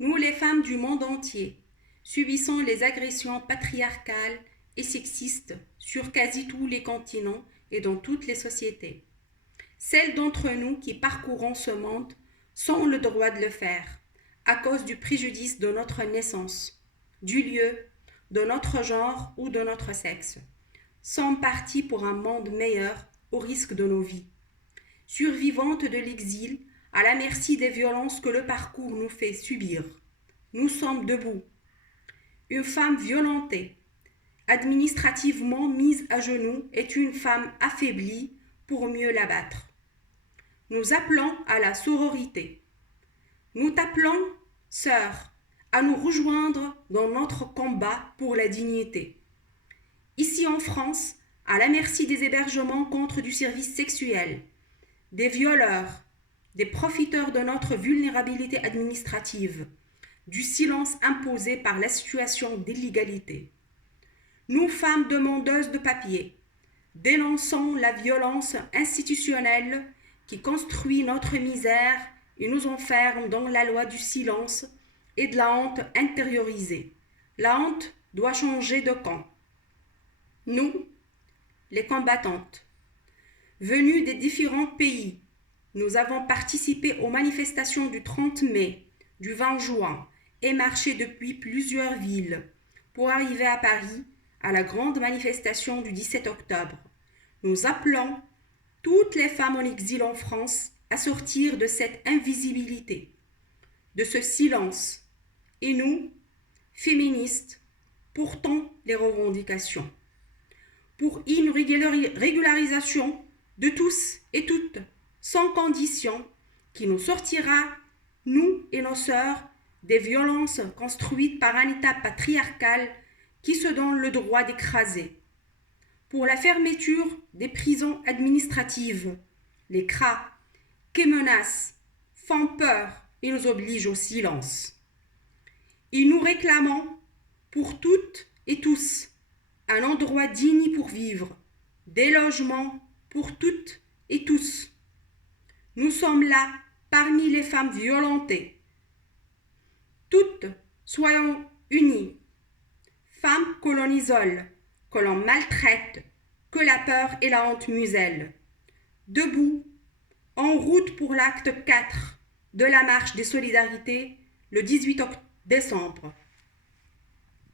Nous, les femmes du monde entier, subissons les agressions patriarcales et sexistes sur quasi tous les continents et dans toutes les sociétés. Celles d'entre nous qui parcourons ce monde sont le droit de le faire, à cause du préjudice de notre naissance, du lieu, de notre genre ou de notre sexe. Sommes partis pour un monde meilleur au risque de nos vies. Survivantes de l'exil, à la merci des violences que le parcours nous fait subir. Nous sommes debout. Une femme violentée, administrativement mise à genoux, est une femme affaiblie pour mieux l'abattre. Nous appelons à la sororité. Nous t'appelons, sœurs, à nous rejoindre dans notre combat pour la dignité. Ici en France, à la merci des hébergements contre du service sexuel, des violeurs, des profiteurs de notre vulnérabilité administrative, du silence imposé par la situation d'illégalité. Nous, femmes demandeuses de papier, dénonçons la violence institutionnelle qui construit notre misère et nous enferme dans la loi du silence et de la honte intériorisée. La honte doit changer de camp. Nous, les combattantes, venues des différents pays, nous avons participé aux manifestations du 30 mai, du 20 juin et marché depuis plusieurs villes pour arriver à Paris à la grande manifestation du 17 octobre. Nous appelons toutes les femmes en exil en France à sortir de cette invisibilité, de ce silence. Et nous, féministes, portons les revendications pour une régularisation de tous et toutes, sans condition, qui nous sortira, nous et nos sœurs, des violences construites par un État patriarcal qui se donne le droit d'écraser. Pour la fermeture des prisons administratives, les CRA, qui menacent, font peur et nous obligent au silence. Et nous réclamons, pour toutes et tous, un endroit digne pour vivre, des logements pour toutes et tous. Nous sommes là parmi les femmes violentées. Toutes soyons unies. Femmes que l'on isole, que l'on maltraite, que la peur et la honte musellent. Debout, en route pour l'acte 4 de la marche des solidarités le 18 décembre.